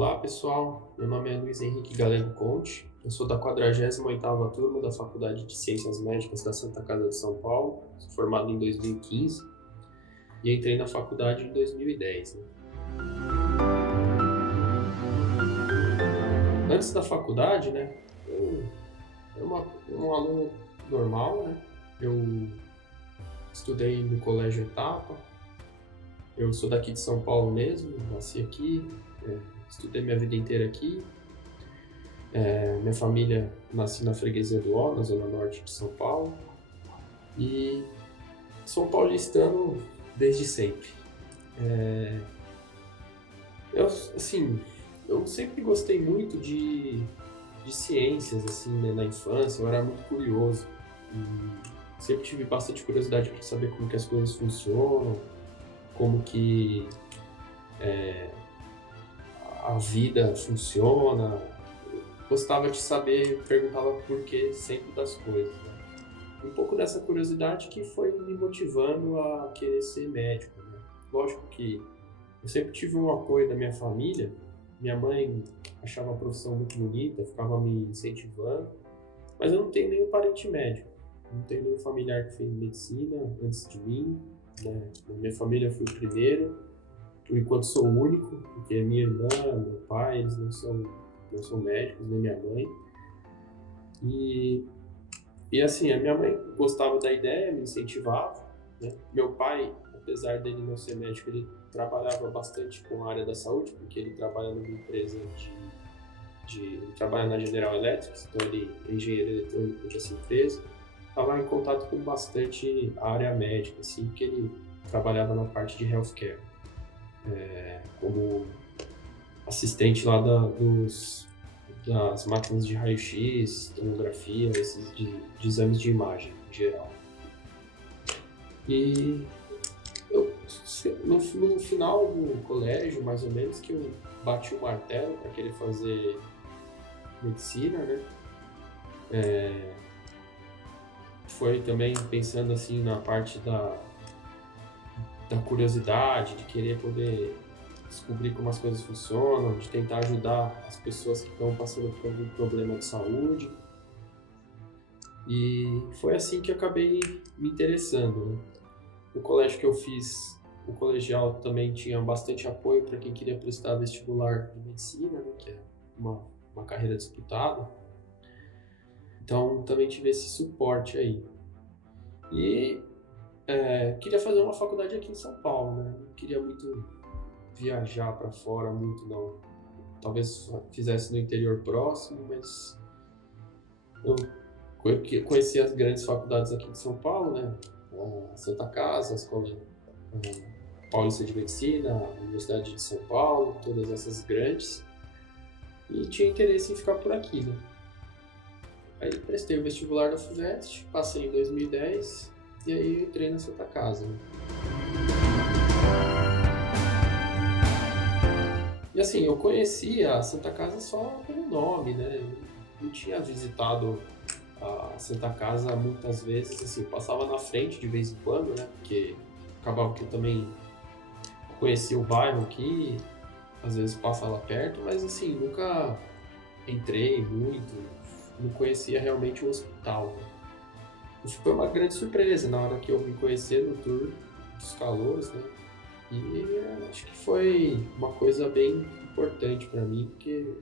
Olá pessoal, meu nome é Luiz Henrique Galego Conte, eu sou da 48ª turma da Faculdade de Ciências Médicas da Santa Casa de São Paulo, sou formado em 2015 e entrei na faculdade em 2010. Né? Antes da faculdade, né, eu era um aluno normal, né? Eu estudei no Colégio Etapa, eu sou daqui de São Paulo mesmo, nasci aqui, estudei minha vida inteira aqui. Minha família nasci na freguesia do Ó, na zona norte de São Paulo, e sou paulistano desde sempre. Assim, eu sempre gostei muito de ciências, assim, né, na infância, eu era muito curioso, e sempre tive bastante curiosidade para saber como que as coisas funcionam, como que a vida funciona. Gostava de saber, perguntava por que sempre das coisas. Né? Um pouco dessa curiosidade que foi me motivando a querer ser médico. Né? Lógico que eu sempre tive um apoio da minha família. Minha mãe achava a profissão muito bonita, ficava me incentivando, mas eu não tenho nenhum parente médico. Não tenho nenhum familiar que fez medicina antes de mim. Né? Na minha família eu fui o primeiro, por enquanto sou o único, porque minha irmã, meu pai, eles não são médicos, nem minha mãe. E assim, a minha mãe gostava da ideia, me incentivava. Né? Meu pai, apesar dele não ser médico, ele trabalhava bastante com a área da saúde, porque ele trabalha numa empresa ele trabalha na General Electric, então ele é engenheiro eletrônico dessa empresa. Estava em contato com bastante a área médica, assim, porque ele trabalhava na parte de healthcare, como assistente lá das máquinas de raio-x, tomografia, esses de exames de imagem em geral. E eu, no final do colégio, mais ou menos, que eu bati o martelo para querer fazer medicina, né? Foi também pensando assim na parte da curiosidade, de querer poder descobrir como as coisas funcionam, de tentar ajudar as pessoas que estão passando por algum problema de saúde. E foi assim que eu acabei me interessando. Né? O colégio que eu fiz, o colegial também tinha bastante apoio para quem queria prestar vestibular de medicina, né? Que é uma carreira disputada. Então também tive esse suporte aí. E queria fazer uma faculdade aqui em São Paulo, né? Não queria muito viajar para fora, muito não. Talvez fizesse no interior próximo, mas eu conheci as grandes faculdades aqui de São Paulo, né? A Santa Casa, a Escola Paulista de Medicina, a Universidade de São Paulo, todas essas grandes, e tinha interesse em ficar por aqui, né? Aí prestei o vestibular da FUVEST, passei em 2010 e aí entrei na Santa Casa. Né? E assim, eu conhecia a Santa Casa só pelo nome, né? Eu não tinha visitado a Santa Casa muitas vezes, assim, passava na frente de vez em quando, né? Porque acabava que eu também conhecia o bairro aqui, às vezes passa lá perto, mas assim, nunca entrei muito, não conhecia realmente o hospital. Né? Isso foi uma grande surpresa na hora que eu vim conhecer no tour dos calouros, né? E acho que foi uma coisa bem importante para mim, porque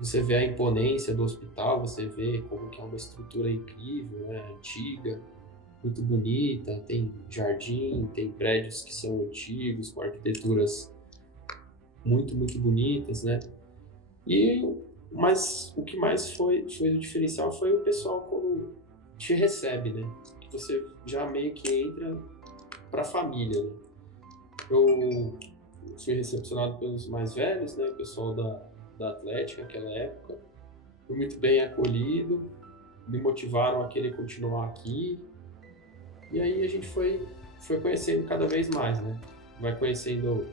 você vê a imponência do hospital, você vê como que é uma estrutura incrível, né? Antiga, muito bonita, tem jardim, tem prédios que são antigos, com arquiteturas muito, muito bonitas, né? Mas o que mais foi o diferencial foi o pessoal como te recebe, né? Que você já meio que entra para a família, né? Eu fui recepcionado pelos mais velhos, né? O pessoal da Atlética naquela época. Fui muito bem acolhido, me motivaram a querer continuar aqui. E aí a gente foi conhecendo cada vez mais, né? Vai conhecendo,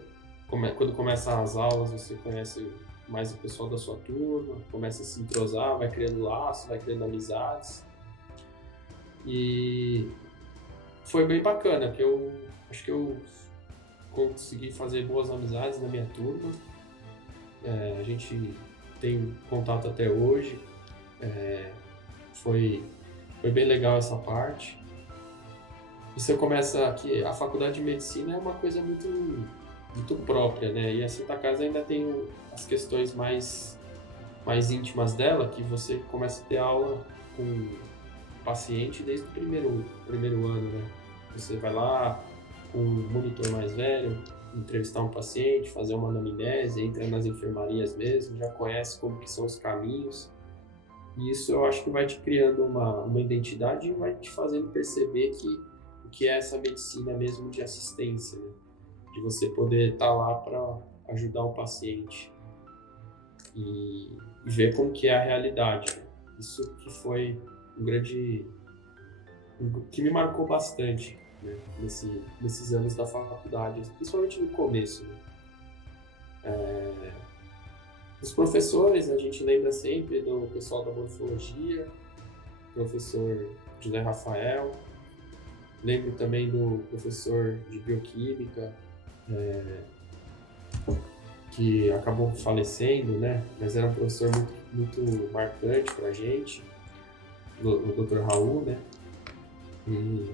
quando começam as aulas, você conhece mais o pessoal da sua turma, começa a se entrosar, vai criando laços, vai criando amizades. E foi bem bacana, porque eu acho que eu consegui fazer boas amizades na minha turma. A gente tem contato até hoje. Foi, foi bem legal essa parte. Você começa aqui, a faculdade de medicina é uma coisa muito própria, né? E a Santa Casa ainda tem as questões mais íntimas dela, que você começa a ter aula com o paciente desde o primeiro ano, né? Você vai lá com um monitor mais velho, entrevistar um paciente, fazer uma anamnese, entra nas enfermarias mesmo, já conhece como que são os caminhos. E isso eu acho que vai te criando uma identidade e vai te fazendo perceber o que é essa medicina mesmo de assistência, né? De você poder estar lá para ajudar o paciente e ver como que é a realidade, né? Isso que foi que me marcou bastante, né? Nesses anos da faculdade, principalmente no começo, né? Os professores, a gente lembra sempre do pessoal da morfologia, professor José Rafael, lembro também do professor de bioquímica, que acabou falecendo, né? Mas era um professor muito marcante para a gente, o Dr. Raul, né? E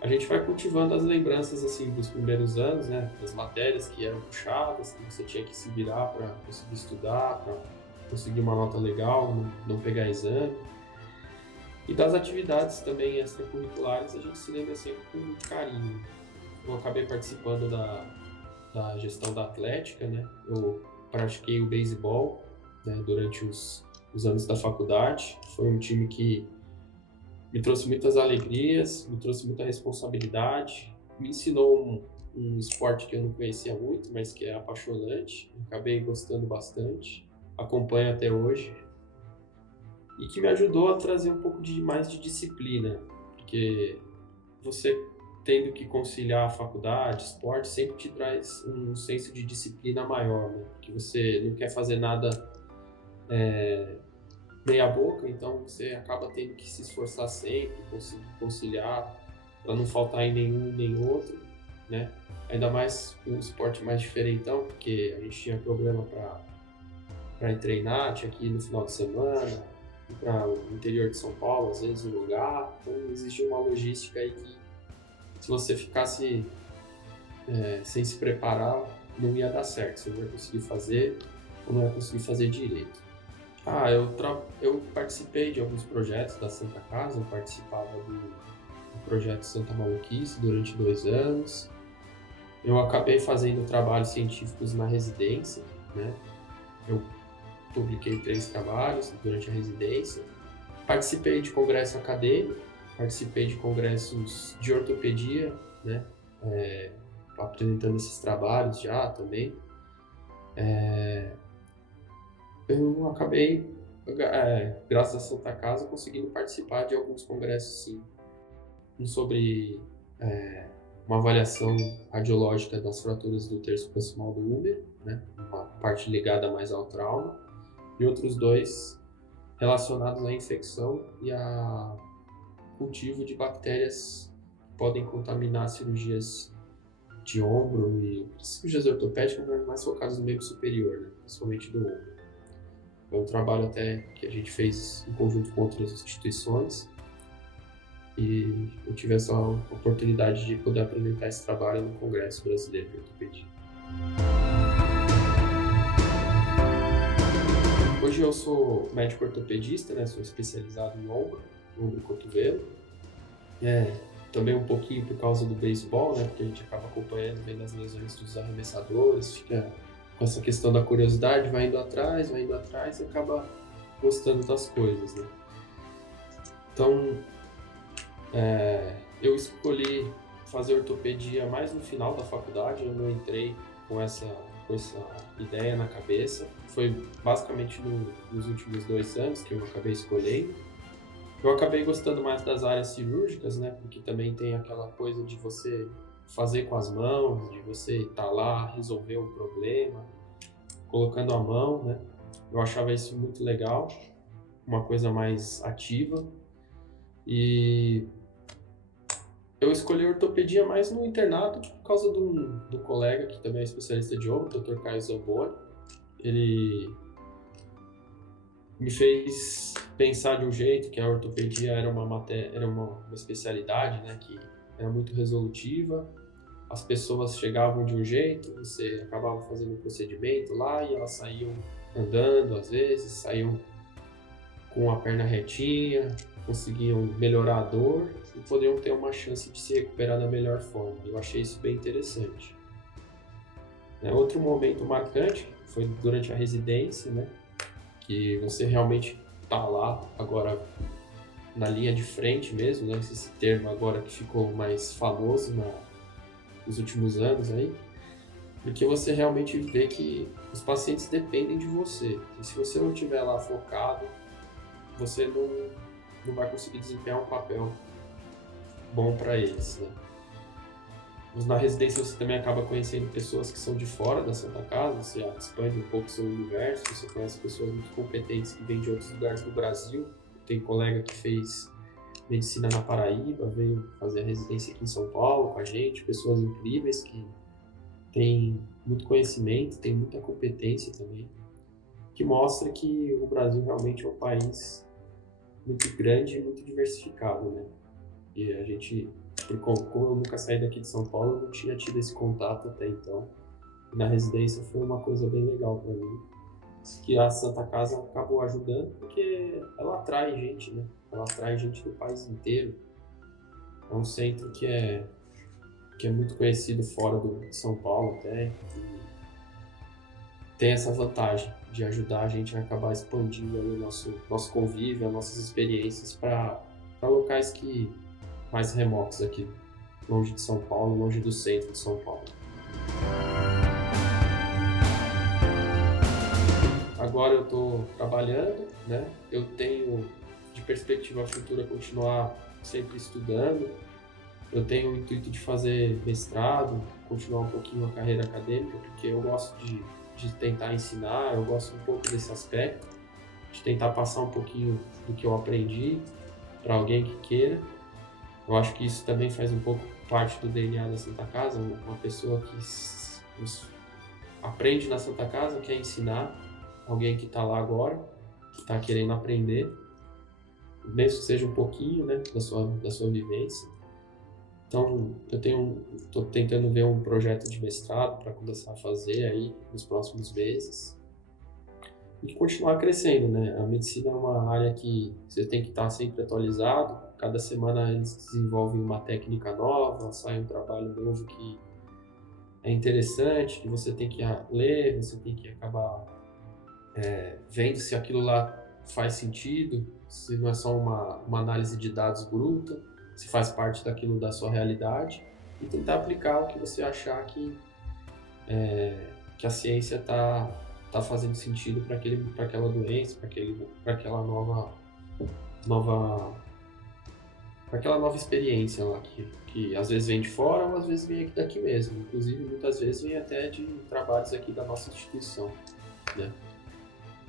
a gente vai cultivando as lembranças assim dos primeiros anos, né? Das matérias que eram puxadas, que você tinha que se virar para conseguir estudar, para conseguir uma nota legal, não pegar exame. E das atividades também extracurriculares a gente se lembra sempre com muito carinho. Eu acabei participando da gestão da atlética, né? Eu pratiquei o beisebol, né, durante os anos da faculdade. Foi um time que me trouxe muitas alegrias, me trouxe muita responsabilidade, me ensinou um esporte que eu não conhecia muito, mas que é apaixonante. Acabei gostando bastante, acompanho até hoje e que me ajudou a trazer um pouco mais de disciplina, porque você tendo que conciliar a faculdade, esporte, sempre te traz um senso de disciplina maior, né? Porque você não quer fazer nada meia boca, então você acaba tendo que se esforçar sempre, conseguir conciliar, para não faltar em nenhum nem outro, né? Ainda mais um esporte mais diferentão, porque a gente tinha programa para ir treinar, tinha que ir no final de semana, ir para o interior de São Paulo, às vezes um lugar, então existia uma logística aí que se você ficasse sem se preparar, não ia dar certo, você não ia conseguir fazer ou não ia conseguir fazer direito. Eu participei de alguns projetos da Santa Casa, eu participava do projeto Santa Maluquice durante 2 anos. Eu acabei fazendo trabalhos científicos na residência, né? Eu publiquei 3 trabalhos durante a residência. Participei de congresso acadêmico, participei de congressos de ortopedia, né? Apresentando esses trabalhos já também. Eu acabei, graças à Santa Casa, conseguindo participar de alguns congressos, sim. Um sobre uma avaliação radiológica das fraturas do terço proximal do úmero, né? Uma parte ligada mais ao trauma, e outros 2 relacionados à infecção e a cultivo de bactérias que podem contaminar cirurgias de ombro e cirurgias ortopédicas, mas mais focadas no membro superior, né? Principalmente do ombro. É um trabalho até que a gente fez em conjunto com outras instituições e eu tive essa oportunidade de poder apresentar esse trabalho no Congresso Brasileiro de Ortopedia. Hoje eu sou médico ortopedista, né? Sou especializado em ombro e cotovelo. Também um pouquinho por causa do beisebol, né? Porque a gente acaba acompanhando, vendo as lesões dos arremessadores, fica com essa questão da curiosidade, vai indo atrás e acaba gostando das coisas, né? Então, eu escolhi fazer ortopedia mais no final da faculdade, eu não entrei com essa ideia na cabeça. Foi basicamente nos últimos 2 anos que eu acabei escolhendo. Eu acabei gostando mais das áreas cirúrgicas, né? Porque também tem aquela coisa de você fazer com as mãos, de você estar lá, resolver um problema, colocando a mão, né? Eu achava isso muito legal, uma coisa mais ativa. E eu escolhi ortopedia mais no internato por causa do colega, que também é especialista de ombro, o Dr. Caio Zamboni. ele me fez pensar de um jeito que a ortopedia era uma especialidade, né, que era muito resolutiva. As pessoas chegavam de um jeito, você acabava fazendo um procedimento lá e elas saíam andando, às vezes, saíam com a perna retinha, conseguiam melhorar a dor e poderiam ter uma chance de se recuperar da melhor forma. Eu achei isso bem interessante. Outro momento marcante foi durante a residência, né, que você realmente está lá agora na linha de frente mesmo, né, esse termo agora que ficou mais famoso nos últimos anos aí, porque você realmente vê que os pacientes dependem de você. E se você não estiver lá focado, você não vai conseguir desempenhar um papel bom para eles, né? Mas na residência você também acaba conhecendo pessoas que são de fora da Santa Casa, você expande um pouco seu universo, você conhece pessoas muito competentes que vêm de outros lugares do Brasil. Tem colega que fez medicina na Paraíba, veio fazer a residência aqui em São Paulo com a gente, pessoas incríveis que têm muito conhecimento, têm muita competência também, que mostra que o Brasil realmente é um país muito grande e muito diversificado, né? E a gente, como eu nunca saí daqui de São Paulo, eu não tinha tido esse contato até então. E na residência foi uma coisa bem legal para mim, que a Santa Casa acabou ajudando, porque ela atrai gente, né? Ela atrai gente do país inteiro. É um centro que é muito conhecido fora de São Paulo até, e tem essa vantagem de ajudar a gente a acabar expandindo aí o nosso convívio, as nossas experiências para locais que mais remotos aqui, longe de São Paulo, longe do centro de São Paulo. Agora eu estou trabalhando, né? Eu tenho de perspectiva futura continuar sempre estudando. Eu tenho o intuito de fazer mestrado, continuar um pouquinho a carreira acadêmica, porque eu gosto de tentar ensinar, eu gosto um pouco desse aspecto, de tentar passar um pouquinho do que eu aprendi para alguém que queira. Eu acho que isso também faz um pouco parte do DNA da Santa Casa, uma pessoa que aprende na Santa Casa, quer ensinar alguém que está lá agora, que está querendo aprender, mesmo que seja um pouquinho, né, da sua vivência. Então, estou tentando ver um projeto de mestrado para começar a fazer aí nos próximos meses e continuar crescendo, né? A medicina é uma área que você tem que estar sempre atualizado. Cada semana eles desenvolvem uma técnica nova, sai um trabalho novo que é interessante, que você tem que ler, você tem que acabar vendo se aquilo lá faz sentido, se não é só uma análise de dados bruta, se faz parte daquilo da sua realidade, e tentar aplicar o que você achar que a ciência está fazendo sentido para aquela doença, para aquela nova experiência lá, que às vezes vem de fora ou às vezes vem aqui daqui mesmo. Inclusive, muitas vezes vem até de trabalhos aqui da nossa instituição, né?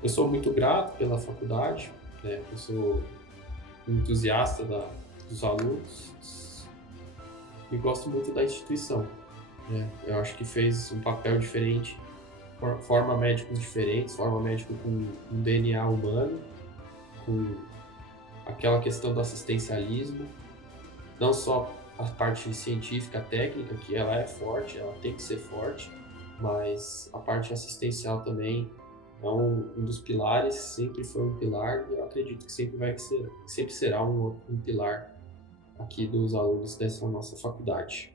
Eu sou muito grato pela faculdade, né? Eu sou um entusiasta dos alunos e gosto muito da instituição, né? Eu acho que fez um papel diferente, forma médicos diferentes, forma médico com um DNA humano, com aquela questão do assistencialismo, não só a parte científica, técnica, que ela é forte, ela tem que ser forte, mas a parte assistencial também é um dos pilares, sempre foi um pilar, e eu acredito que sempre será um pilar aqui dos alunos dessa nossa faculdade.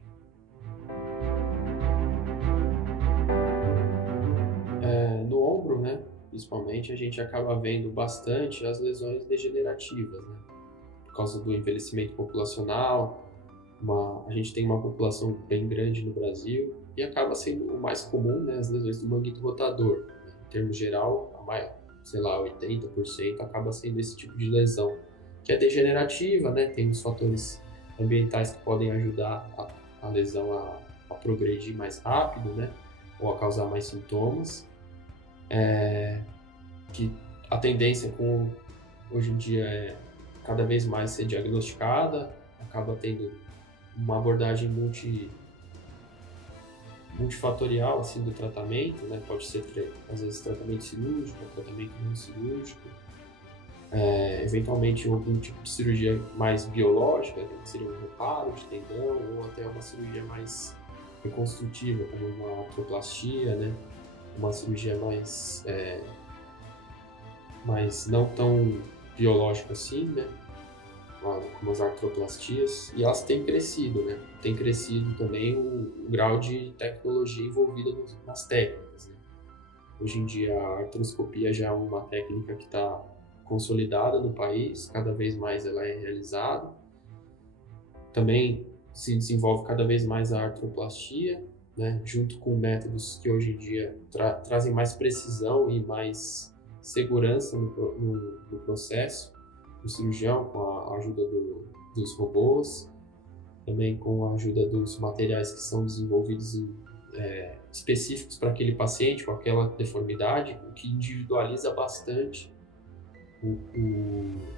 No ombro, né, principalmente, a gente acaba vendo bastante as lesões degenerativas, né, por causa do envelhecimento populacional. A gente tem uma população bem grande no Brasil e acaba sendo o mais comum, né, as lesões do manguito rotador. Em termos geral, sei lá, 80% acaba sendo esse tipo de lesão, que é degenerativa, né? Tem os fatores ambientais que podem ajudar a lesão a progredir mais rápido, né? Ou a causar mais sintomas. Que a tendência hoje em dia é cada vez mais ser diagnosticada, acaba tendo uma abordagem multifatorial assim do tratamento, né? Pode ser às vezes tratamento cirúrgico, tratamento não cirúrgico, eventualmente algum tipo de cirurgia mais biológica, que seria um reparo de tendão, ou até uma cirurgia mais reconstrutiva, como uma artroplastia, né? Uma cirurgia mais não tão biológica assim, né? Como as artroplastias, e elas têm crescido, né? Tem crescido também o grau de tecnologia envolvida nas técnicas, né? Hoje em dia a artroscopia já é uma técnica que está consolidada no país, cada vez mais ela é realizada. Também se desenvolve cada vez mais a artroplastia, né? Junto com métodos que hoje em dia trazem mais precisão e mais segurança no processo do cirurgião, com a ajuda dos robôs, também com a ajuda dos materiais que são desenvolvidos específicos para aquele paciente com aquela deformidade, o que individualiza bastante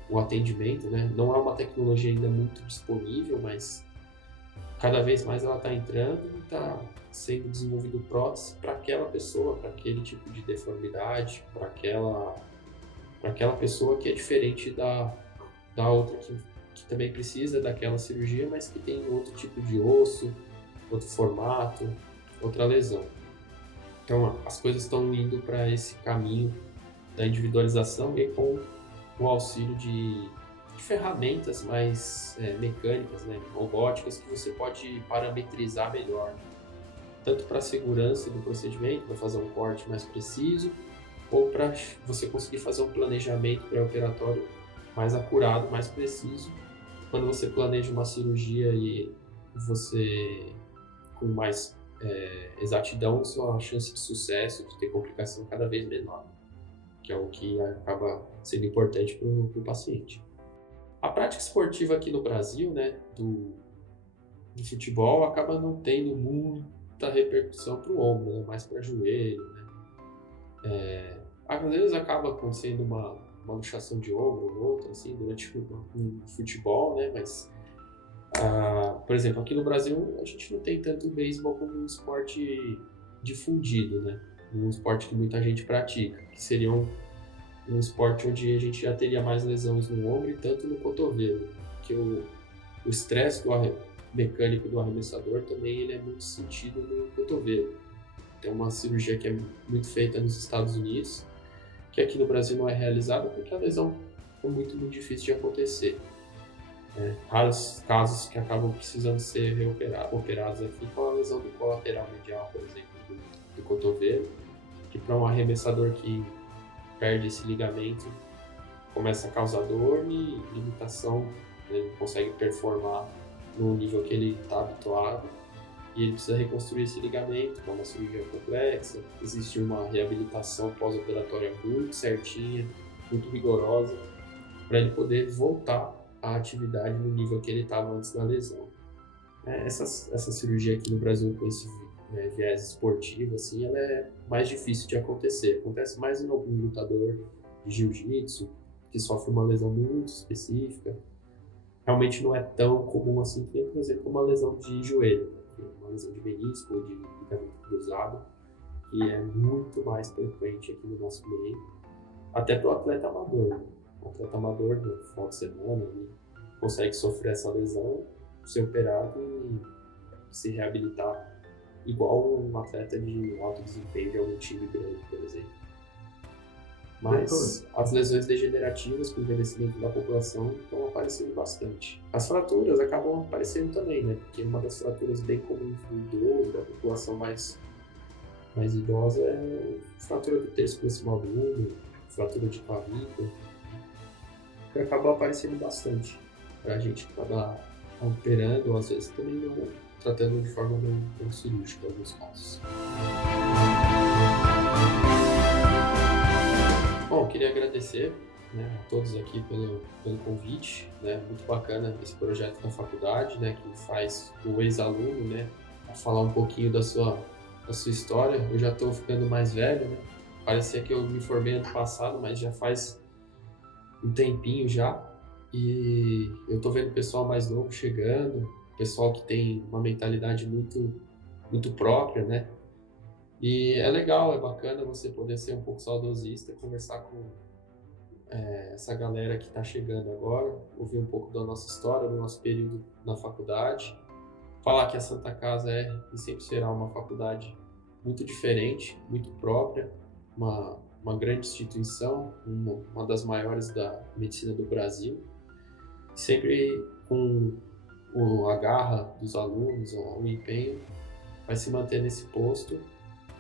o atendimento, né? Não é uma tecnologia ainda muito disponível, mas cada vez mais ela está entrando e está sendo desenvolvido prótese para aquela pessoa, para aquele tipo de deformidade, para aquela pessoa que é diferente da outra que também precisa daquela cirurgia, mas que tem outro tipo de osso, outro formato, outra lesão. Então as coisas estão indo para esse caminho da individualização e com o auxílio de ferramentas mais mecânicas, né, robóticas, que você pode parametrizar melhor, tanto para a segurança do procedimento, para fazer um corte mais preciso, ou para você conseguir fazer um planejamento pré-operatório mais acurado, mais preciso. Quando você planeja uma cirurgia e você, com mais exatidão, sua chance de sucesso, de ter complicação cada vez menor, que é o que acaba sendo importante para o paciente. A prática esportiva aqui no Brasil, né, do futebol, acaba não tendo muita repercussão para o ombro, né, mais para joelho, né. Às vezes acaba acontecendo uma luxação de ombro ou outra, assim, durante o futebol, né, mas, por exemplo, aqui no Brasil a gente não tem tanto o beisebol como um esporte difundido, né, um esporte que muita gente pratica, que seria um esporte onde a gente já teria mais lesões no ombro e tanto no cotovelo, porque o estresse mecânico do arremessador também ele é muito sentido no cotovelo. Tem uma cirurgia que é muito feita nos Estados Unidos, que aqui no Brasil não é realizada porque a lesão é muito difícil de acontecer. Raros casos que acabam precisando ser operados aqui com a lesão do colateral medial, por exemplo, do cotovelo, que para um arremessador que perde esse ligamento, começa a causar dor e limitação, né? Ele não consegue performar no nível que ele está habituado e ele precisa reconstruir esse ligamento, que é uma cirurgia complexa. Existe uma reabilitação pós-operatória muito certinha, muito rigorosa, para ele poder voltar à atividade no nível que ele estava antes da lesão. Essa cirurgia aqui no Brasil com esse viés esportivo, assim, ela é mais difícil de acontecer. Acontece mais em algum lutador de jiu-jitsu que sofre uma lesão muito específica. Realmente não é tão comum assim que, por exemplo, uma lesão de joelho, uma lesão de menisco ou de ligamento cruzado, que é muito mais frequente aqui no nosso meio, até para o atleta amador. Né? O atleta amador, no final de semana, ele consegue sofrer essa lesão, ser operado e se reabilitar igual um atleta de alto desempenho de algum time grande, por exemplo. Mas as lesões degenerativas com o envelhecimento da população estão aparecendo bastante. As fraturas acabam aparecendo também, né? Porque uma das fraturas bem comuns do idoso, da população mais idosa, é a fratura do terço proximal do úmero, fratura de clavícula, que acaba aparecendo bastante para a gente que está operando, ou às vezes também não tratando de forma não cirúrgica em alguns casos. Bom, queria agradecer, né, a todos aqui pelo convite, né, muito bacana esse projeto da faculdade, né, que faz o ex-aluno, né, a falar um pouquinho da sua história. Eu já estou ficando mais velho, né, parecia que eu me formei ano passado, mas já faz um tempinho já, e eu estou vendo o pessoal mais novo chegando, pessoal que tem uma mentalidade muito muito própria, né? E é legal, é bacana você poder ser um pouco saudosista, conversar com essa galera que está chegando agora, ouvir um pouco da nossa história, do nosso período na faculdade, falar que a Santa Casa é e sempre será uma faculdade muito diferente, muito própria, uma grande instituição, uma das maiores da medicina do Brasil, sempre com a garra dos alunos, o empenho, vai se manter nesse posto,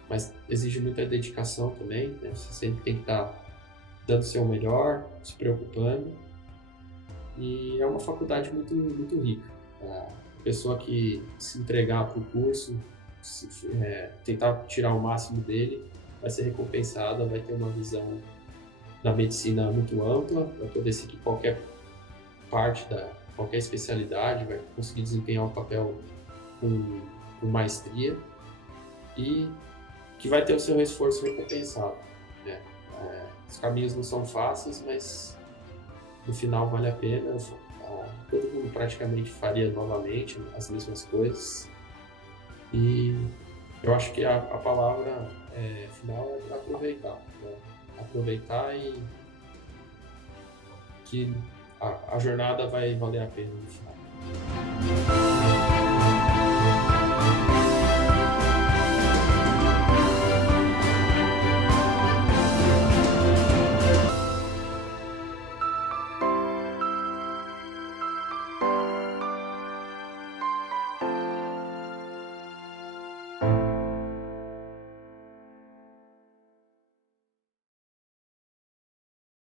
mas exige muita dedicação também, né? Você sempre tem que estar dando o seu melhor, se preocupando, e é uma faculdade muito, muito rica. A pessoa que se entregar para o curso, tentar tirar o máximo dele, vai ser recompensada, vai ter uma visão da medicina muito ampla, vai poder seguir qualquer parte qualquer especialidade, vai conseguir desempenhar um papel com maestria e que vai ter o seu esforço recompensado, né? Os caminhos não são fáceis, mas no final vale a pena. Todo mundo praticamente faria novamente as mesmas coisas. E eu acho que a palavra final é aproveitar, né? Aproveitar e que a jornada vai valer a pena no final.